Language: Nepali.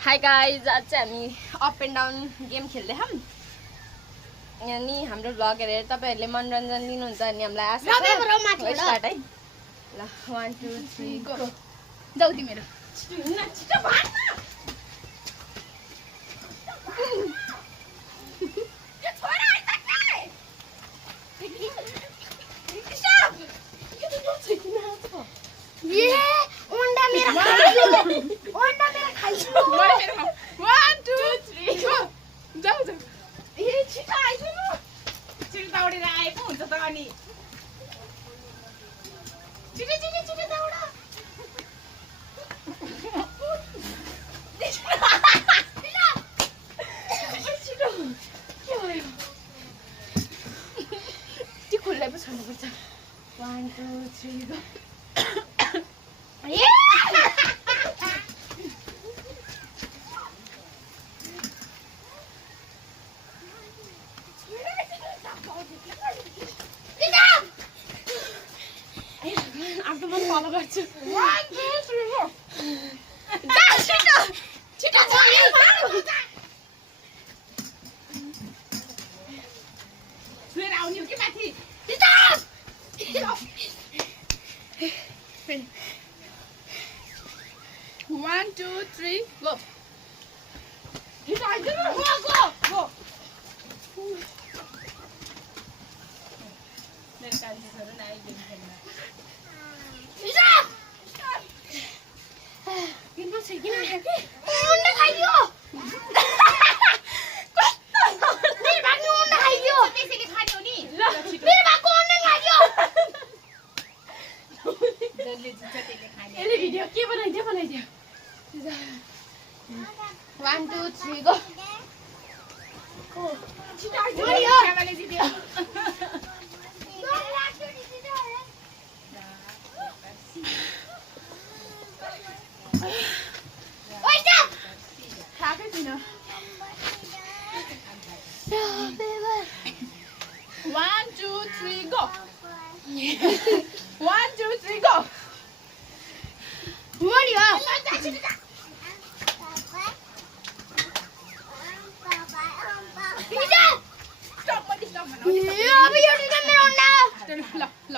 हाई गाइज, आज चाहिँ हामी अप एन्ड डाउन गेम खेल्दैछौँ। अनि हाम्रो भ्लग हेरेर तपाईँहरूले मनोरञ्जन लिनुहुन्छ अनि हामीलाई आशा छ। स्टार्ट है। ल 1 2 3 गो। जाऊ तिमीहरू छिटो भाग न। यो छोरा आइसक्यो। स्टप। यो त जोड छैन छ। ये ओन्डा मेरा खाइयो। ओन्डा मेरा खाइयो। 1 2 3 गो। जाऊ जाऊ। ए छिटो आइज न। छिटो दौडेर आए पो हुन्छ त अनि छिटो छिटो छिटो दौड। छिटो के भयो? त्यो खुल्लै पो छोड्नुपर्छ। 1 2 3 गो। आफ्नो मन फलो गर्छु। 1 2 3 गो। जा छिटो छिटो छोड्यो। फेरि आउने हो कि माथि छिटो 1 2 3 गो। छिटो आइज न। Go go go. मेरो कान्छीहरू न आइदिनु छैन छिटो किन छ किन खाके ओन्डा खाइयो। कस्तो मेरो भाग्नु ओन्डा खाइयो। त्यसैले खाने हो नि मेरो भागको ओन्डा खाइयो। जसले जित्छ त्यसले खाने यसले भिडियो के बनाइदियो 1 2 3 गो। छिटो आइज न। श्यामाले जित्यो खाकै छैन। 1 2 3 गो 1 2 3 गो मरियो। स्टप अब यो मेरो ओन्डा। ल ल